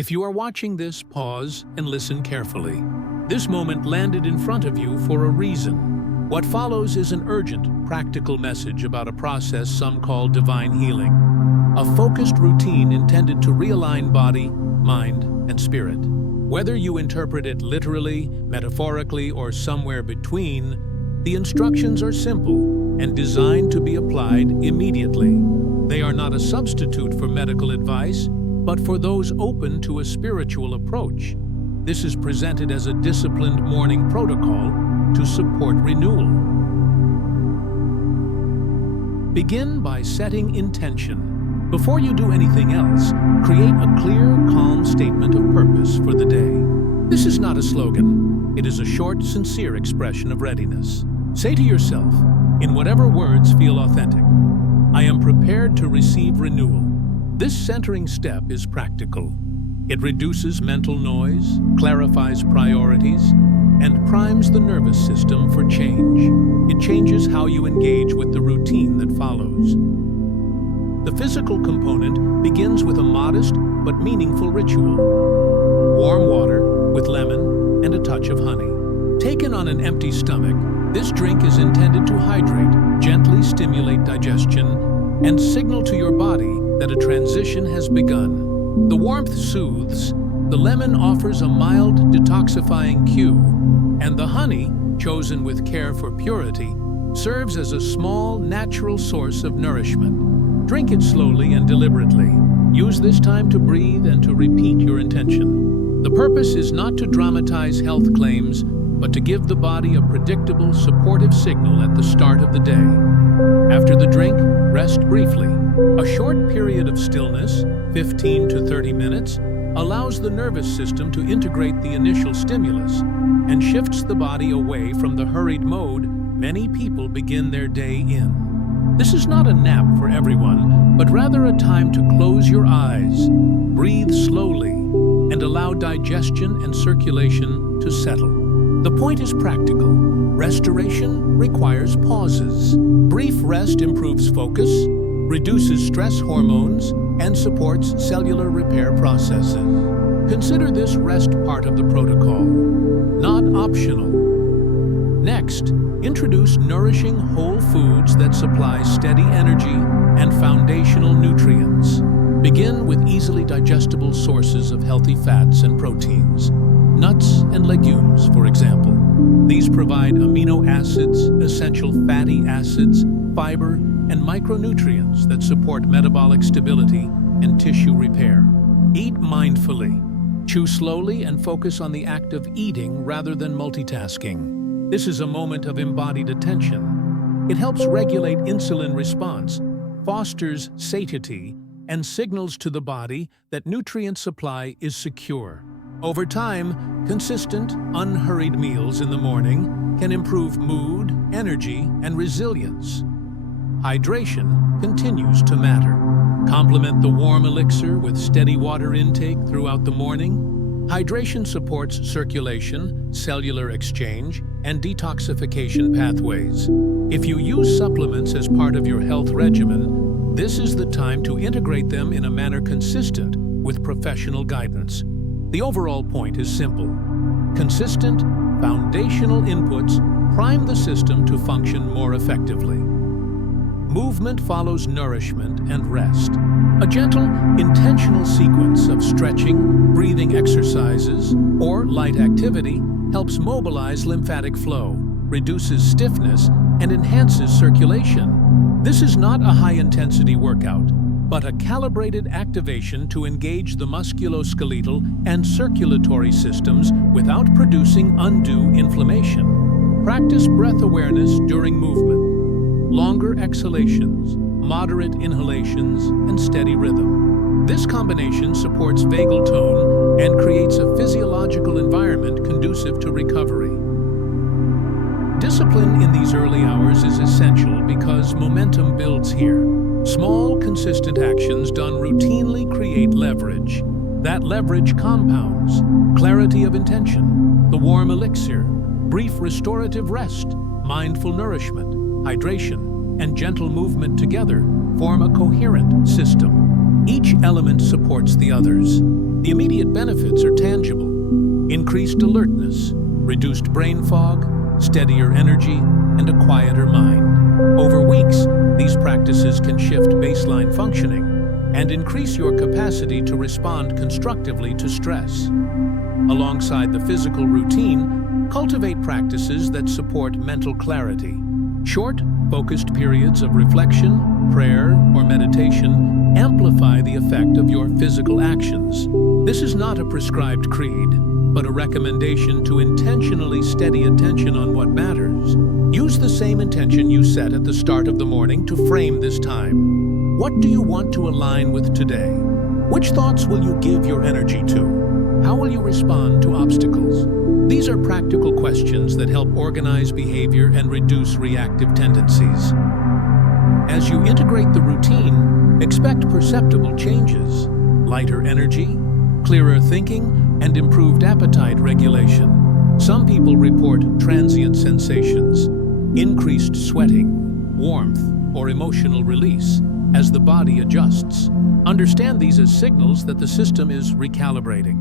If you are watching this, pause and listen carefully. This moment landed in front of you for a reason. What follows is an urgent, practical message about a process some call divine healing. A focused routine intended to realign body, mind, and spirit. Whether you interpret it literally, metaphorically, or somewhere between, the instructions are simple and designed to be applied immediately. They are not a substitute for medical advice, but for those open to a spiritual approach. This is presented as a disciplined morning protocol to support renewal. Begin by setting intention. Before you do anything else, create a clear, calm statement of purpose for the day. This is not a slogan. It is a short, sincere expression of readiness. Say to yourself, in whatever words feel authentic, I am prepared to receive renewal. This centering step is practical. It reduces mental noise, clarifies priorities, and primes the nervous system for change. It changes how you engage with the routine that follows. The physical component begins with a modest but meaningful ritual. Warm water with lemon and a touch of honey. Taken on an empty stomach, this drink is intended to hydrate, gently stimulate digestion, and signal to your body that a transition has begun. The warmth soothes, the lemon offers a mild, detoxifying cue, and the honey, chosen with care for purity, serves as a small, natural source of nourishment. Drink it slowly and deliberately. Use this time to breathe and to repeat your intention. The purpose is not to dramatize health claims, but to give the body a predictable, supportive signal at the start of the day. After the drink, rest briefly. A short period of stillness, 15 to 30 minutes, allows the nervous system to integrate the initial stimulus and shifts the body away from the hurried mode many people begin their day in. This is not a nap for everyone, but rather a time to close your eyes, breathe slowly, and allow digestion and circulation to settle. The point is practical. Restoration requires pauses. Brief rest improves focus, reduces stress hormones, and supports cellular repair processes. Consider this rest part of the protocol, not optional. Next, introduce nourishing whole foods that supply steady energy and foundational nutrients. Begin with easily digestible sources of healthy fats and proteins. Nuts and legumes, for example. These provide amino acids, essential fatty acids, fiber, and micronutrients that support metabolic stability and tissue repair. Eat mindfully. Chew slowly and focus on the act of eating rather than multitasking. This is a moment of embodied attention. It helps regulate insulin response, fosters satiety, and signals to the body that nutrient supply is secure. Over time, consistent, unhurried meals in the morning can improve mood, energy, and resilience. Hydration continues to matter. Complement the warm elixir with steady water intake throughout the morning. Hydration supports circulation, cellular exchange, and detoxification pathways. If you use supplements as part of your health regimen, this is the time to integrate them in a manner consistent with professional guidance. The overall point is simple. Consistent, foundational inputs prime the system to function more effectively. Movement follows nourishment and rest. A gentle, intentional sequence of stretching, breathing exercises, or light activity helps mobilize lymphatic flow, reduces stiffness, and enhances circulation. This is not a high-intensity workout, but a calibrated activation to engage the musculoskeletal and circulatory systems without producing undue inflammation. Practice breath awareness during movement. Longer exhalations, moderate inhalations, and steady rhythm. This combination supports vagal tone and creates a physiological environment conducive to recovery. Discipline in these early hours is essential because momentum builds here. Small, consistent actions done routinely create leverage. That leverage compounds. Clarity of intention, the warm elixir, brief restorative rest, mindful nourishment, hydration, and gentle movement together form a coherent system. Each element supports the others. The immediate benefits are tangible: increased alertness, reduced brain fog, steadier energy, and a quieter mind. Over weeks, these practices can shift baseline functioning and increase your capacity to respond constructively to stress. Alongside the physical routine, cultivate practices that support mental clarity. Short, focused periods of reflection, prayer, or meditation amplify the effect of your physical actions. This is not a prescribed creed, but a recommendation to intentionally steady attention on what matters. Use the same intention you set at the start of the morning to frame this time. What do you want to align with today? Which thoughts will you give your energy to? How will you respond to obstacles? These are practical questions that help organize behavior and reduce reactive tendencies. As you integrate the routine, expect perceptible changes: lighter energy, clearer thinking, and improved appetite regulation. Some people report transient sensations, increased sweating, warmth, or emotional release as the body adjusts. Understand these as signals that the system is recalibrating.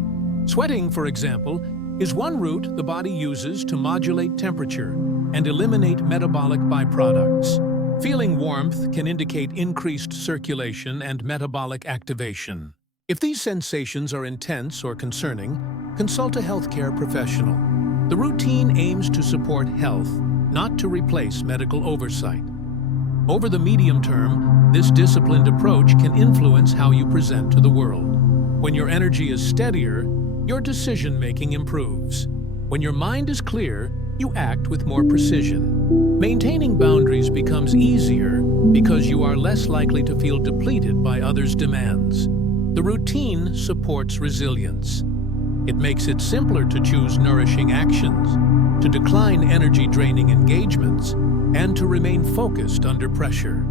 Sweating, for example, is one route the body uses to modulate temperature and eliminate metabolic byproducts. Feeling warmth can indicate increased circulation and metabolic activation. If these sensations are intense or concerning, consult a healthcare professional. The routine aims to support health, not to replace medical oversight. Over the medium term, this disciplined approach can influence how you present to the world. When your energy is steadier, your decision-making improves. When your mind is clear, you act with more precision. Maintaining boundaries becomes easier because you are less likely to feel depleted by others' demands. The routine supports resilience. It makes it simpler to choose nourishing actions, to decline energy-draining engagements, and to remain focused under pressure.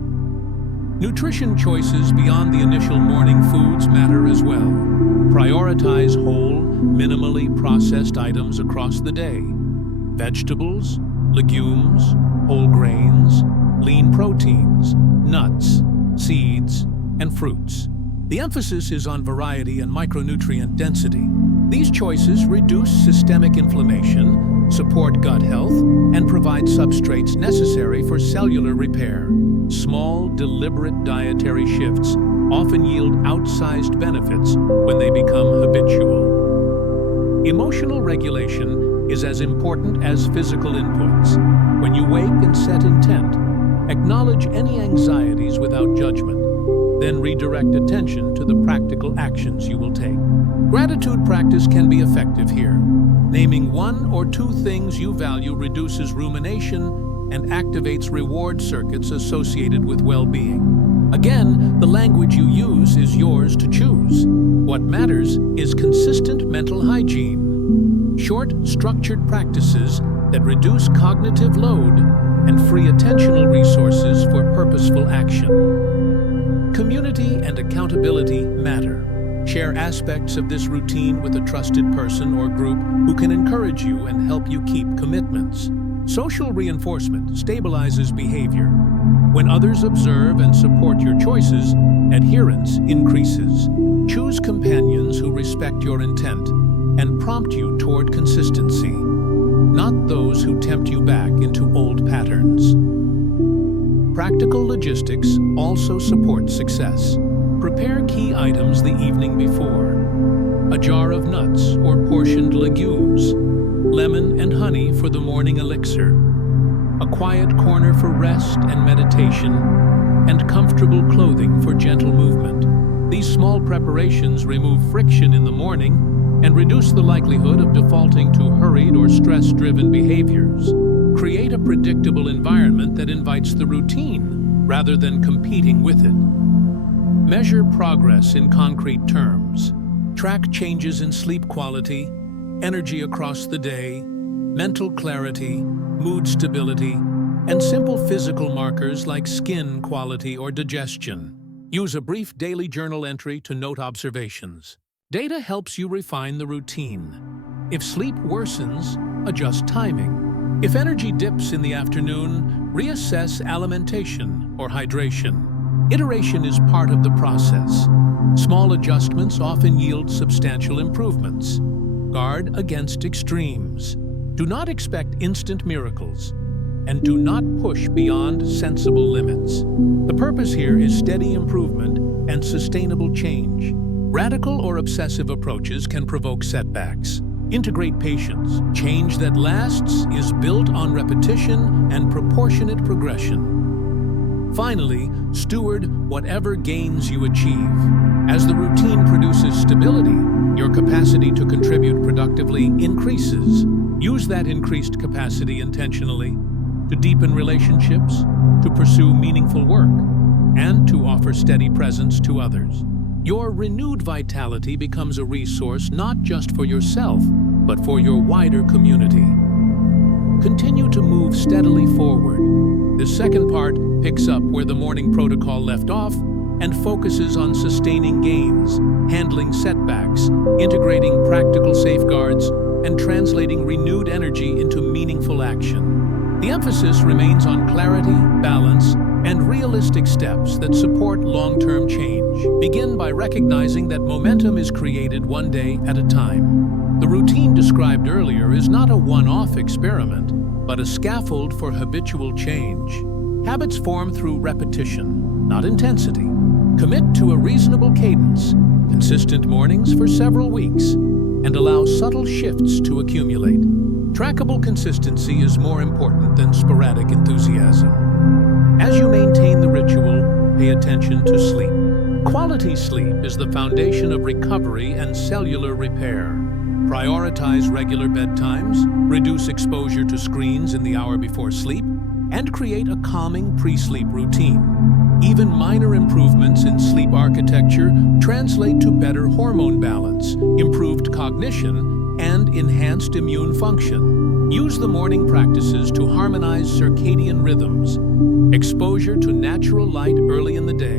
Nutrition choices beyond the initial morning foods matter as well. Prioritize whole, minimally processed items across the day: vegetables, legumes, whole grains, lean proteins, nuts, seeds, and fruits. The emphasis is on variety and micronutrient density. These choices reduce systemic inflammation, support gut health, and provide substrates necessary for cellular repair. Small, deliberate dietary shifts often yield outsized benefits when they become habitual. Emotional regulation is as important as physical inputs. When you wake and set intent, acknowledge any anxieties without judgment. Then redirect attention to the practical actions you will take. Gratitude practice can be effective here. Naming one or two things you value reduces rumination and activates reward circuits associated with well-being. Again, the language you use is yours to choose. What matters is consistent mental hygiene. Short, structured practices that reduce cognitive load and free attentional resources for purposeful action. Community and accountability matter. Share aspects of this routine with a trusted person or group who can encourage you and help you keep commitments. Social reinforcement stabilizes behavior. When others observe and support your choices, adherence increases. Choose companions who respect your intent and prompt you toward consistency, not those who tempt you back into old patterns. Practical logistics also support success. Prepare key items the evening before: a jar of nuts or portioned legumes, lemon and honey for the morning elixir, a quiet corner for rest and meditation, and comfortable clothing for gentle movement. These small preparations remove friction in the morning and reduce the likelihood of defaulting to hurried or stress-driven behaviors. Create a predictable environment that invites the routine rather than competing with it. Measure progress in concrete terms. Track changes in sleep quality, energy across the day, mental clarity, mood stability, and simple physical markers like skin quality or digestion. Use a brief daily journal entry to note observations. Data helps you refine the routine. If sleep worsens, adjust timing. If energy dips in the afternoon, reassess alimentation or hydration. Iteration is part of the process. Small adjustments often yield substantial improvements. Guard against extremes. Do not expect instant miracles, and do not push beyond sensible limits. The purpose here is steady improvement and sustainable change. Radical or obsessive approaches can provoke setbacks. Integrate patience. Change that lasts is built on repetition and proportionate progression. Finally, steward whatever gains you achieve. As the routine produces stability, your capacity to contribute productively increases. Use that increased capacity intentionally to deepen relationships, to pursue meaningful work, and to offer steady presence to others. Your renewed vitality becomes a resource not just for yourself, but for your wider community. Continue to move steadily forward. The second part picks up where the morning protocol left off and focuses on sustaining gains, handling setbacks, integrating practical safeguards, and translating renewed energy into meaningful action. The emphasis remains on clarity, balance, and realistic steps that support long-term change. Begin by recognizing that momentum is created one day at a time. The routine described earlier is not a one-off experiment, but a scaffold for habitual change. Habits form through repetition, not intensity. Commit to a reasonable cadence, consistent mornings for several weeks, and allow subtle shifts to accumulate. Trackable consistency is more important than sporadic enthusiasm. As you maintain the ritual, pay attention to sleep. Quality sleep is the foundation of recovery and cellular repair. Prioritize regular bedtimes, reduce exposure to screens in the hour before sleep, and create a calming pre-sleep routine. Even minor improvements in sleep architecture translate to better hormone balance, improved cognition, and enhanced immune function. Use the morning practices to harmonize circadian rhythms. Exposure to natural light early in the day,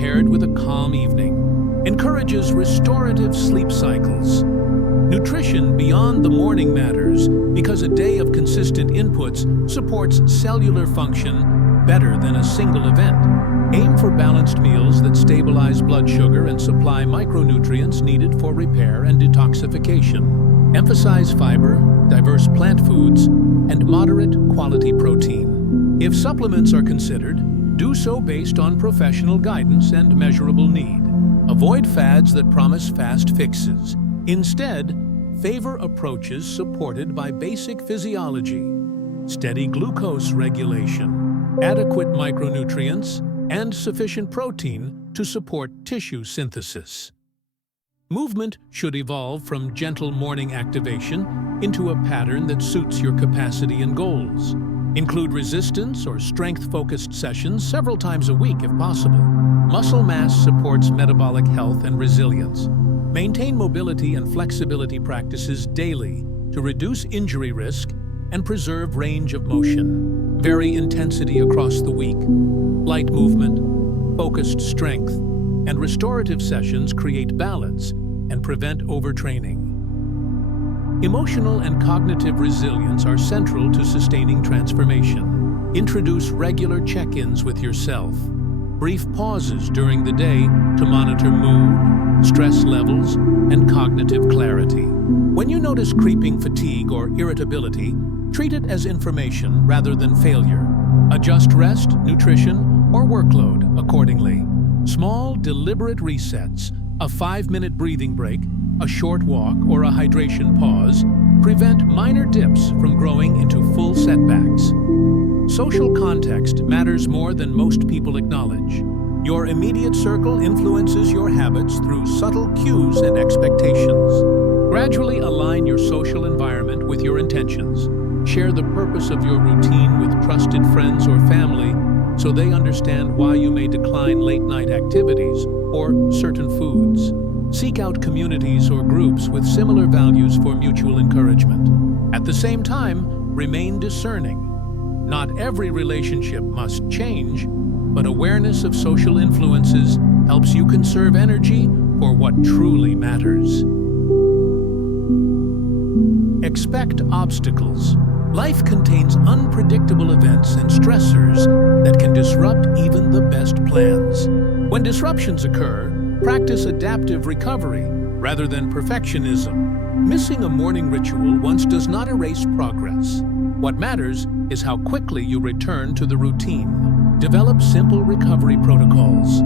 paired with a calm evening, encourages restorative sleep cycles. Nutrition beyond the morning matters because a day of consistent inputs supports cellular function better than a single event. Aim for balanced meals that stabilize blood sugar and supply micronutrients needed for repair and detoxification. Emphasize fiber, diverse plant foods, and moderate quality protein. If supplements are considered, do so based on professional guidance and measurable need. Avoid fads that promise fast fixes. Instead, favor approaches supported by basic physiology, steady glucose regulation, adequate micronutrients, and sufficient protein to support tissue synthesis. Movement should evolve from gentle morning activation into a pattern that suits your capacity and goals. Include resistance or strength-focused sessions several times a week if possible. Muscle mass supports metabolic health and resilience. Maintain mobility and flexibility practices daily to reduce injury risk and preserve range of motion. Vary intensity across the week. Light movement, focused strength, and restorative sessions create balance and prevent overtraining. Emotional and cognitive resilience are central to sustaining transformation. Introduce regular check-ins with yourself. Brief pauses during the day to monitor mood, stress levels, and cognitive clarity. When you notice creeping fatigue or irritability, treat it as information rather than failure. Adjust rest, nutrition, or workload accordingly. Small, deliberate resets, a 5-minute breathing break, a short walk, or a hydration pause prevent minor dips from growing into full setbacks. Social context matters more than most people acknowledge. Your immediate circle influences your habits through subtle cues and expectations. Gradually align your social environment with your intentions. Share the purpose of your routine with trusted friends or family so they understand why you may decline late-night activities or certain foods. Seek out communities or groups with similar values for mutual encouragement. At the same time, remain discerning. Not every relationship must change, but awareness of social influences helps you conserve energy for what truly matters. Expect obstacles. Life contains unpredictable events and stressors that can disrupt even the best plans. When disruptions occur, practice adaptive recovery rather than perfectionism. Missing a morning ritual once does not erase progress. What matters is how quickly you return to the routine. Develop simple recovery protocols.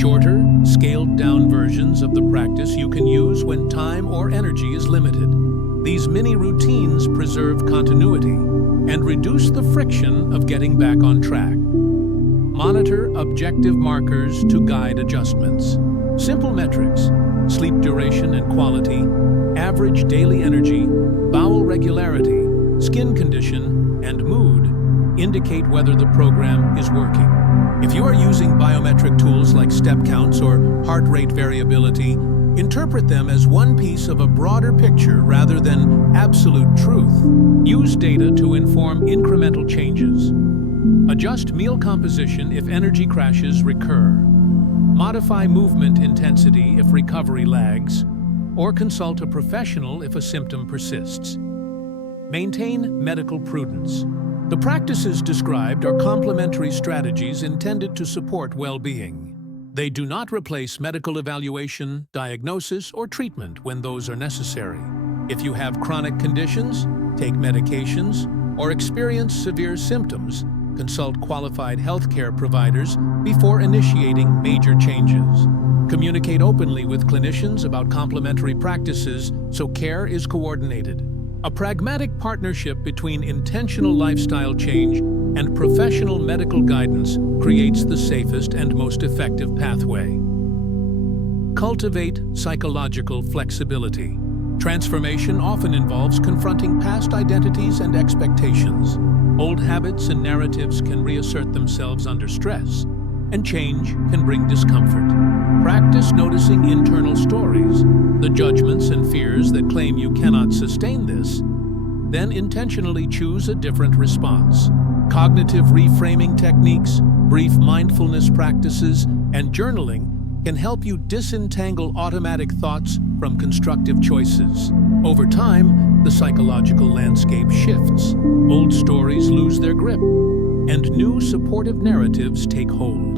Shorter, scaled-down versions of the practice you can use when time or energy is limited. These mini routines preserve continuity and reduce the friction of getting back on track. Monitor objective markers to guide adjustments. Simple metrics, sleep duration and quality, average daily energy, bowel regularity, skin condition, and mood indicate whether the program is working. If you are using biometric tools like step counts or heart rate variability, interpret them as one piece of a broader picture rather than absolute truth. Use data to inform incremental changes. Adjust meal composition if energy crashes recur. Modify movement intensity if recovery lags, or consult a professional if a symptom persists. Maintain medical prudence. The practices described are complementary strategies intended to support well-being. They do not replace medical evaluation, diagnosis, or treatment when those are necessary. If you have chronic conditions, take medications, or experience severe symptoms, consult qualified healthcare providers before initiating major changes. Communicate openly with clinicians about complementary practices so care is coordinated. A pragmatic partnership between intentional lifestyle change and professional medical guidance creates the safest and most effective pathway. Cultivate psychological flexibility. Transformation often involves confronting past identities and expectations. Old habits and narratives can reassert themselves under stress, and change can bring discomfort. Practice noticing internal stories, the judgments and fears that claim you cannot sustain this, then intentionally choose a different response. Cognitive reframing techniques, brief mindfulness practices, and journaling can help you disentangle automatic thoughts from constructive choices. Over time, the psychological landscape shifts. Old stories lose their grip, and new supportive narratives take hold.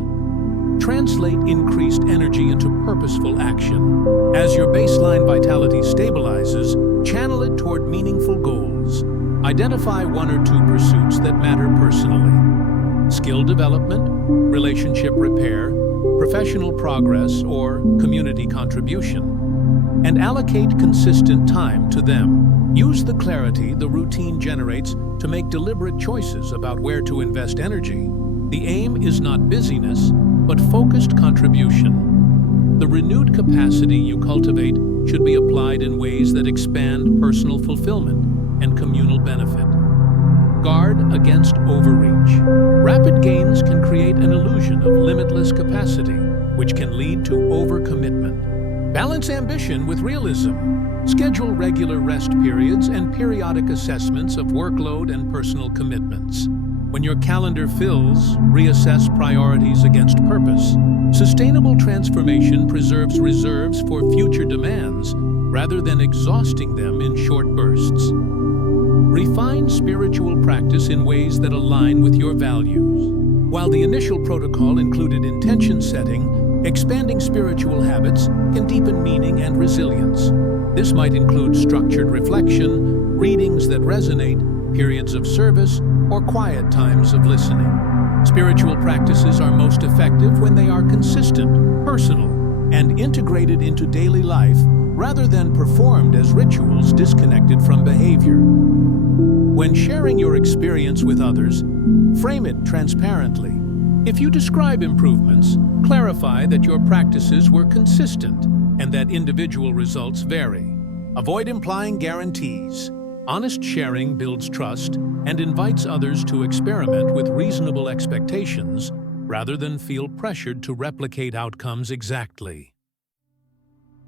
Translate increased energy into purposeful action. As your baseline vitality stabilizes, channel it toward meaningful goals. Identify one or two pursuits that matter personally. Skill development, relationship repair, professional progress, or community contribution, and allocate consistent time to them. Use the clarity the routine generates to make deliberate choices about where to invest energy. The aim is not busyness, but focused contribution. The renewed capacity you cultivate should be applied in ways that expand personal fulfillment and communal benefit. Guard against overreach. Rapid gains can create an illusion of limitless capacity, which can lead to overcommitment. Balance ambition with realism. Schedule regular rest periods and periodic assessments of workload and personal commitments. When your calendar fills, reassess priorities against purpose. Sustainable transformation preserves reserves for future demands rather than exhausting them in short bursts. Refine spiritual practice in ways that align with your values. While the initial protocol included intention setting, expanding spiritual habits can deepen meaning and resilience. This might include structured reflection, readings that resonate, periods of service, or quiet times of listening. Spiritual practices are most effective when they are consistent, personal, and integrated into daily life rather than performed as rituals disconnected from behavior. When sharing your experience with others, frame it transparently. If you describe improvements, clarify that your practices were consistent and that individual results vary. Avoid implying guarantees. Honest sharing builds trust and invites others to experiment with reasonable expectations rather than feel pressured to replicate outcomes exactly.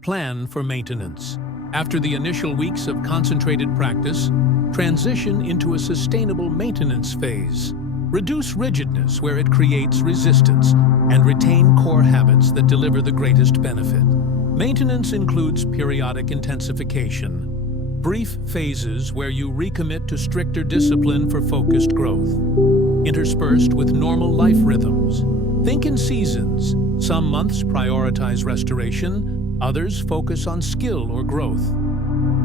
Plan for maintenance. After the initial weeks of concentrated practice, transition into a sustainable maintenance phase. Reduce rigidness where it creates resistance and retain core habits that deliver the greatest benefit. Maintenance includes periodic intensification. brief phases where you recommit to stricter discipline for focused growth, interspersed with normal life rhythms. Think in seasons. Some months prioritize restoration, others focus on skill or growth.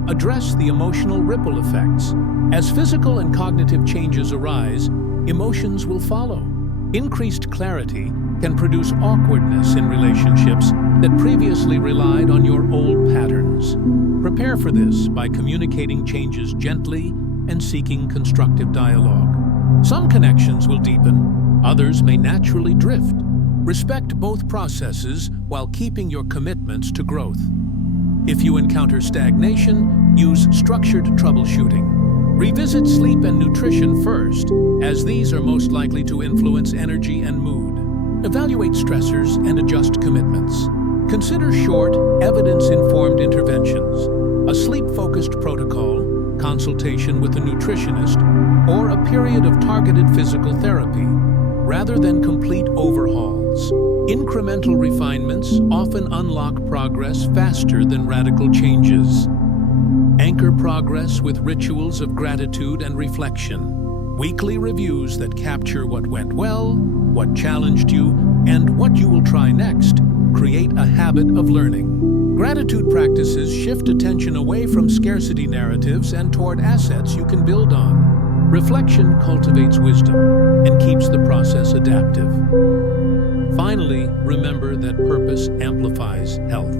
Address the emotional ripple effects. As physical and cognitive changes arise, emotions will follow. Increased clarity can produce awkwardness in relationships that previously relied on your old patterns. Prepare for this by communicating changes gently and seeking constructive dialogue. Some connections will deepen, others may naturally drift. Respect both processes while keeping your commitments to growth. If you encounter stagnation, use structured troubleshooting. Revisit sleep and nutrition first, as these are most likely to influence energy and mood. Evaluate stressors and adjust commitments. Consider short, evidence-informed interventions, a sleep-focused protocol, consultation with a nutritionist, or a period of targeted physical therapy, rather than complete overhauls. Incremental refinements often unlock progress faster than radical changes. Anchor progress with rituals of gratitude and reflection. Weekly reviews that capture what went well, what challenged you, and what you will try next create a habit of learning. Gratitude practices shift attention away from scarcity narratives and toward assets you can build on. Reflection cultivates wisdom and keeps the process adaptive. Finally, remember that purpose amplifies health.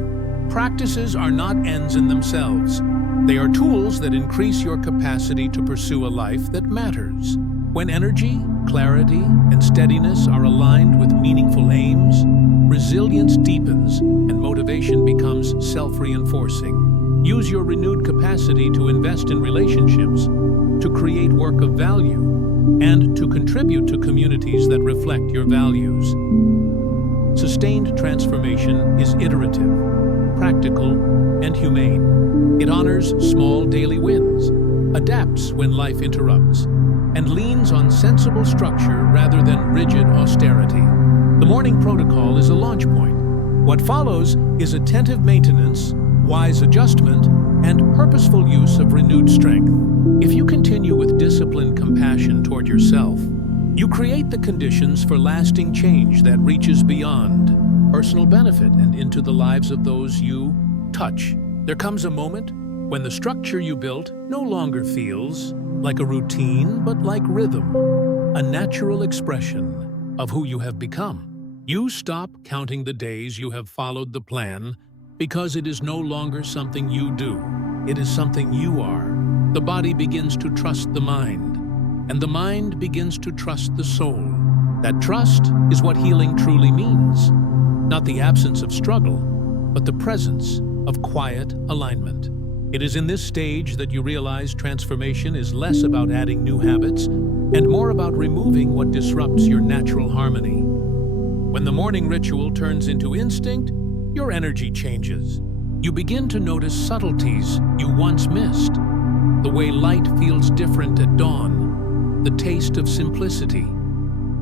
Practices are not ends in themselves. They are tools that increase your capacity to pursue a life that matters. When energy, clarity, and steadiness are aligned with meaningful aims, resilience deepens and motivation becomes self-reinforcing. Use your renewed capacity to invest in relationships, to create work of value, and to contribute to communities that reflect your values. Sustained transformation is iterative, practical, and humane. It honors small daily wins, adapts when life interrupts, and leans on sensible structure rather than rigid austerity. The morning protocol is a launch point. What follows is attentive maintenance, wise adjustment, and purposeful use of renewed strength. If you continue with disciplined compassion toward yourself, you create the conditions for lasting change that reaches beyond personal benefit and into the lives of those you touch. There comes a moment when the structure you built no longer feels like a routine, but like rhythm, a natural expression of who you have become. You stop counting the days you have followed the plan because it is no longer something you do. It is something you are. The body begins to trust the mind, and the mind begins to trust the soul. That trust is what healing truly means. Not the absence of struggle, but the presence of quiet alignment. It is in this stage that you realize transformation is less about adding new habits and more about removing what disrupts your natural harmony. When the morning ritual turns into instinct, your energy changes. You begin to notice subtleties you once missed. The way light feels different at dawn, the taste of simplicity,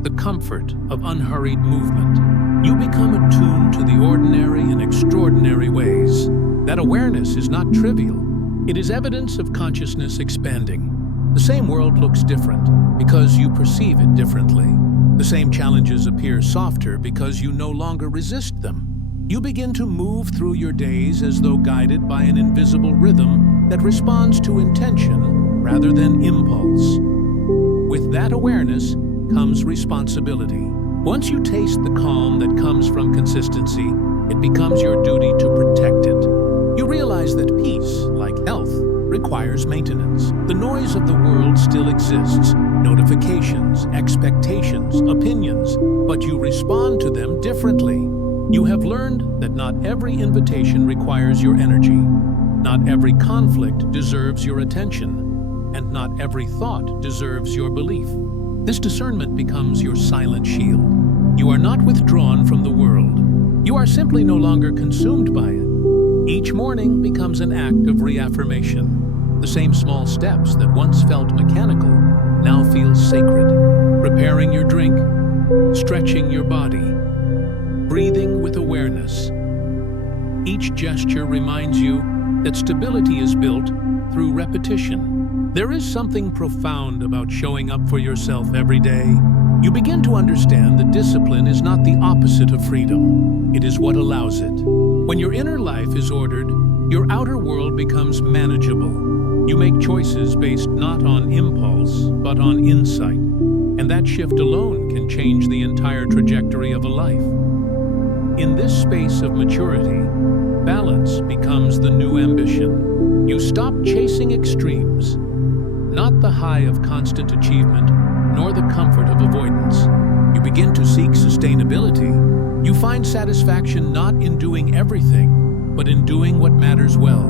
the comfort of unhurried movement. You become attuned to the ordinary and extraordinary ways. That awareness is not trivial. It is evidence of consciousness expanding. The same world looks different because you perceive it differently. The same challenges appear softer because you no longer resist them. You begin to move through your days as though guided by an invisible rhythm that responds to intention rather than impulse. With that awareness comes responsibility. Once you taste the calm that comes from consistency, it becomes your duty to protect it. You realize that peace, like health, requires maintenance. The noise of the world still exists, notifications, expectations, opinions, but you respond to them differently. You have learned that not every invitation requires your energy, not every conflict deserves your attention, and not every thought deserves your belief. This discernment becomes your silent shield. You are not withdrawn from the world. You are simply no longer consumed by it. Each morning becomes an act of reaffirmation. The same small steps that once felt mechanical now feel sacred. Preparing your drink, stretching your body, breathing with awareness. Each gesture reminds you that stability is built through repetition. There is something profound about showing up for yourself every day. You begin to understand that discipline is not the opposite of freedom. It is what allows it. When your inner life is ordered, your outer world becomes manageable. You make choices based not on impulse, but on insight. And that shift alone can change the entire trajectory of a life. In this space of maturity, balance becomes the new ambition. You stop chasing extremes, not the high of constant achievement, nor the comfort of avoidance. You begin to seek sustainability. You find satisfaction not in doing everything, but in doing what matters well.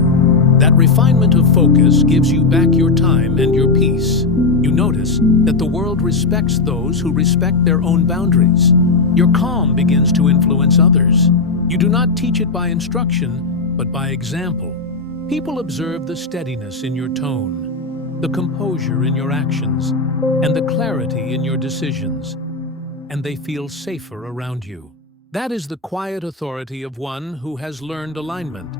That refinement of focus gives you back your time and your peace. You notice that the world respects those who respect their own boundaries. Your calm begins to influence others. You do not teach it by instruction, but by example. People observe the steadiness in your tone, the composure in your actions, and the clarity in your decisions, and they feel safer around you. That is the quiet authority of one who has learned alignment.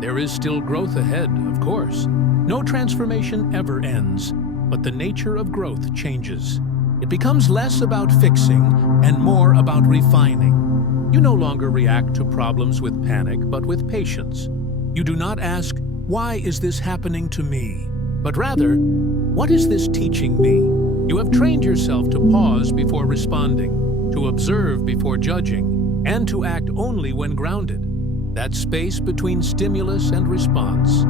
There is still growth ahead, of course. No transformation ever ends, but the nature of growth changes. It becomes less about fixing and more about refining. You no longer react to problems with panic, but with patience. You do not ask, "Why is this happening to me?" but rather, "What is this teaching me?" You have trained yourself to pause before responding, to observe before judging, and to act only when grounded. That space between stimulus and response,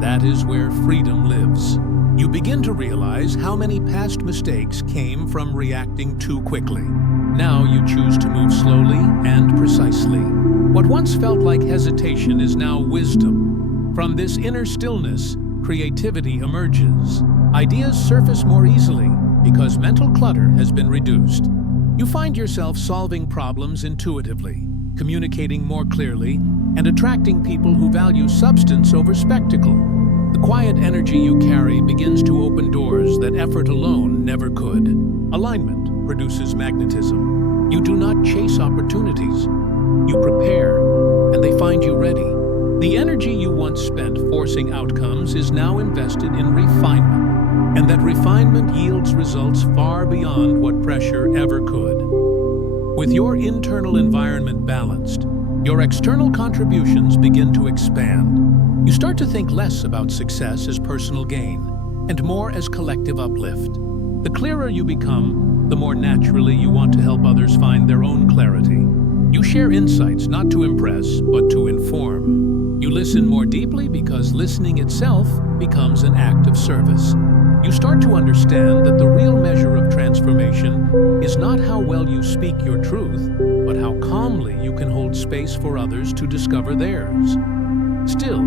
that is where freedom lives. You begin to realize how many past mistakes came from reacting too quickly. Now you choose to move slowly and precisely. What once felt like hesitation is now wisdom. From this inner stillness, creativity emerges. Ideas surface more easily because mental clutter has been reduced. You find yourself solving problems intuitively, communicating more clearly, and attracting people who value substance over spectacle. The quiet energy you carry begins to open doors that effort alone never could. Alignment produces magnetism. You do not chase opportunities. You prepare, and they find you ready. The energy you once spent forcing outcomes is now invested in refinement, and that refinement yields results far beyond what pressure ever could. With your internal environment balanced, your external contributions begin to expand. You start to think less about success as personal gain and more as collective uplift. The clearer you become, the more naturally you want to help others find their own clarity. You share insights not to impress, but to inform. You listen more deeply because listening itself becomes an act of service. You start to understand that the real measure of transformation is not how well you speak your truth, but how calmly you can hold space for others to discover theirs. Still,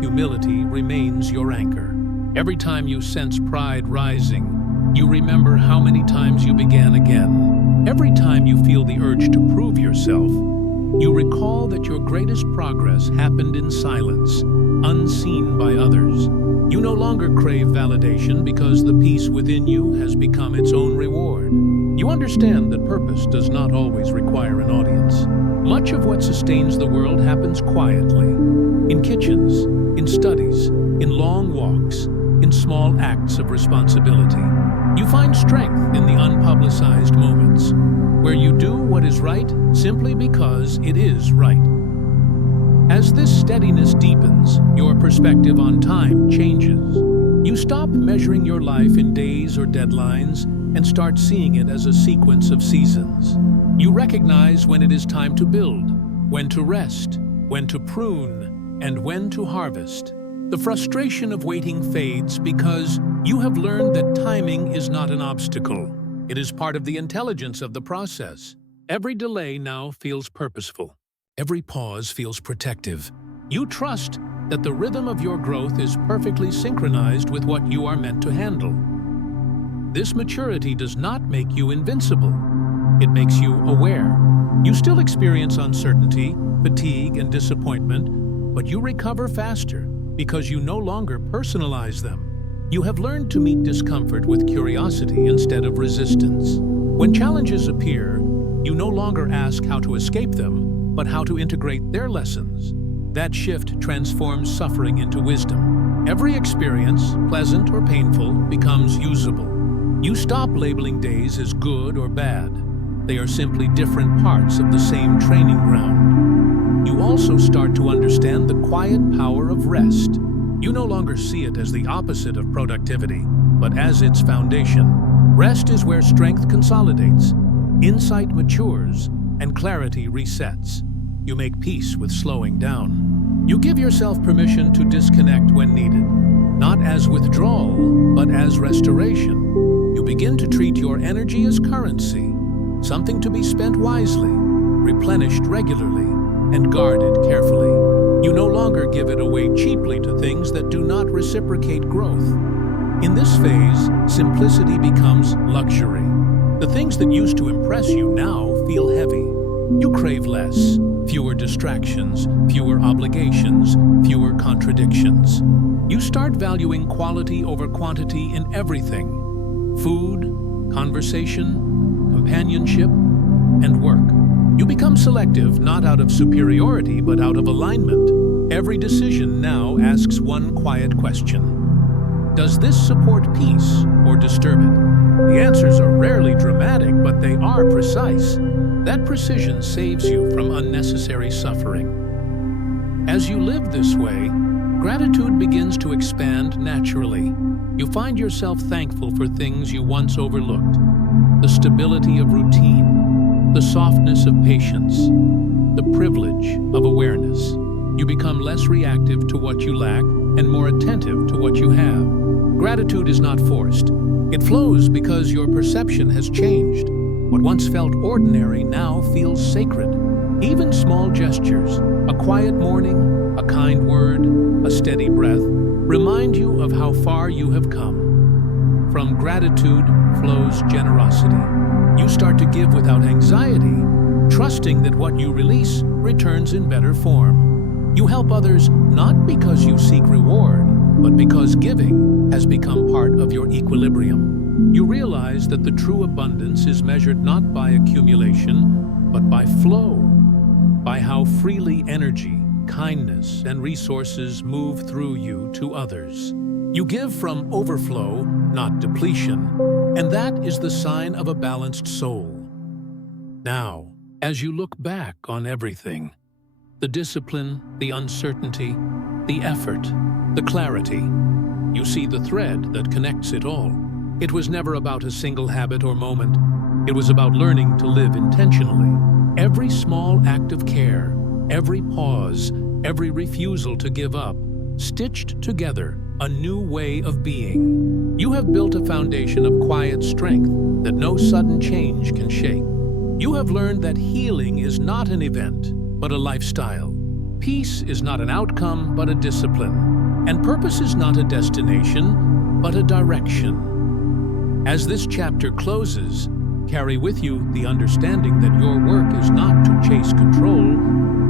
humility remains your anchor. Every time you sense pride rising, you remember how many times you began again. Every time you feel the urge to prove yourself, you recall that your greatest progress happened in silence, unseen by others. You no longer crave validation because the peace within you has become its own reward. You understand that purpose does not always require an audience. Much of what sustains the world happens quietly, in kitchens, in studies, in long walks, in small acts of responsibility. You find strength in the unpublicized moments, where you do what is right simply because it is right. As this steadiness deepens, your perspective on time changes. You stop measuring your life in days or deadlines and start seeing it as a sequence of seasons. You recognize when it is time to build, when to rest, when to prune, and when to harvest. The frustration of waiting fades because you have learned that timing is not an obstacle. It is part of the intelligence of the process. Every delay now feels purposeful. Every pause feels protective. You trust that the rhythm of your growth is perfectly synchronized with what you are meant to handle. This maturity does not make you invincible. It makes you aware. You still experience uncertainty, fatigue, and disappointment, but you recover faster because you no longer personalize them. You have learned to meet discomfort with curiosity instead of resistance. When challenges appear, you no longer ask how to escape them, but how to integrate their lessons. That shift transforms suffering into wisdom. Every experience, pleasant or painful, becomes usable. You stop labeling days as good or bad. They are simply different parts of the same training ground. You also start to understand the quiet power of rest. You no longer see it as the opposite of productivity, but as its foundation. Rest is where strength consolidates, insight matures, and clarity resets. You make peace with slowing down. You give yourself permission to disconnect when needed, not as withdrawal, but as restoration. You begin to treat your energy as currency, something to be spent wisely, replenished regularly, and guarded carefully. You no longer give it away cheaply to things that do not reciprocate growth. In this phase, simplicity becomes luxury. The things that used to impress you now feel heavy. You crave less, fewer distractions, fewer obligations, fewer contradictions. You start valuing quality over quantity in everything: food, conversation, companionship, and work. You become selective not out of superiority but out of alignment. Every decision now asks one quiet question: does this support peace or disturb it? The answers are rarely dramatic, but they are precise. That precision saves you from unnecessary suffering. As you live this way, gratitude begins to expand naturally. You find yourself thankful for things you once overlooked: the stability of routine, the softness of patience, the privilege of awareness. You become less reactive to what you lack and more attentive to what you have. Gratitude is not forced. It flows because your perception has changed. What once felt ordinary now feels sacred. Even small gestures, a quiet morning, a kind word, a steady breath, remind you of how far you have come. From gratitude flows generosity. You start to give without anxiety, trusting that what you release returns in better form. You help others not because you seek reward, but because giving has become part of your equilibrium. You realize that the true abundance is measured not by accumulation, but by flow, by how freely energy, kindness, and resources move through you to others. You give from overflow, not depletion, and that is the sign of a balanced soul. Now, as you look back on everything, the discipline, the uncertainty, the effort, the clarity, you see the thread that connects it all. It was never about a single habit or moment. It was about learning to live intentionally. Every small act of care, every pause, every refusal to give up, stitched together a new way of being. You have built a foundation of quiet strength that no sudden change can shake. You have learned that healing is not an event, but a lifestyle. Peace is not an outcome, but a discipline. And purpose is not a destination, but a direction. As this chapter closes, carry with you the understanding that your work is not to chase control,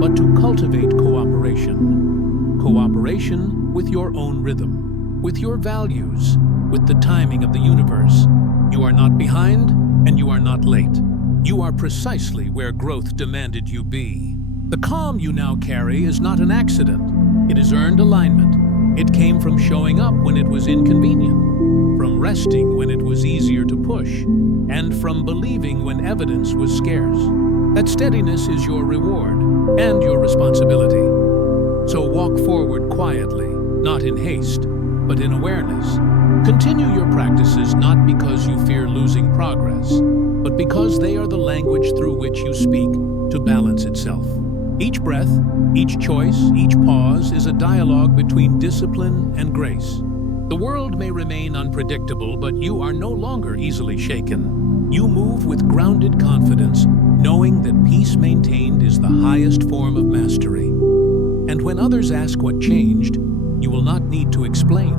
but to cultivate cooperation. Cooperation with your own rhythm, with your values, with the timing of the universe. You are not behind, and you are not late. You are precisely where growth demanded you be. The calm you now carry is not an accident. It is earned alignment. It came from showing up when it was inconvenient, from resting when it was easier to push, and from believing when evidence was scarce. That steadiness is your reward and your responsibility. So walk forward quietly, not in haste, but in awareness. Continue your practices not because you fear losing progress, but because they are the language through which you speak to balance itself. Each breath, each choice, each pause is a dialogue between discipline and grace. The world may remain unpredictable, but you are no longer easily shaken. You move with grounded confidence, knowing that peace maintained is the highest form of mastery. And when others ask what changed, you will not need to explain.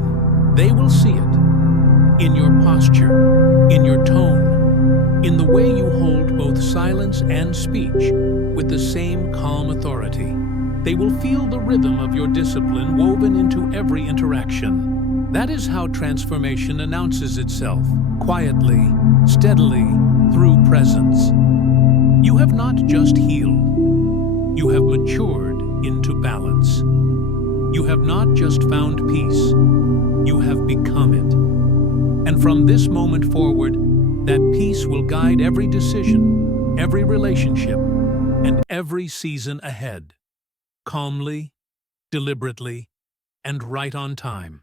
They will see it. In your posture, in your tone, in the way you hold both silence and speech with the same calm authority. They will feel the rhythm of your discipline woven into every interaction. That is how transformation announces itself, quietly, steadily, through presence. You have not just healed. You have matured into balance. You have not just found peace, you have become it. And from this moment forward, that peace will guide every decision, every relationship, and every season ahead. Calmly, deliberately, and right on time.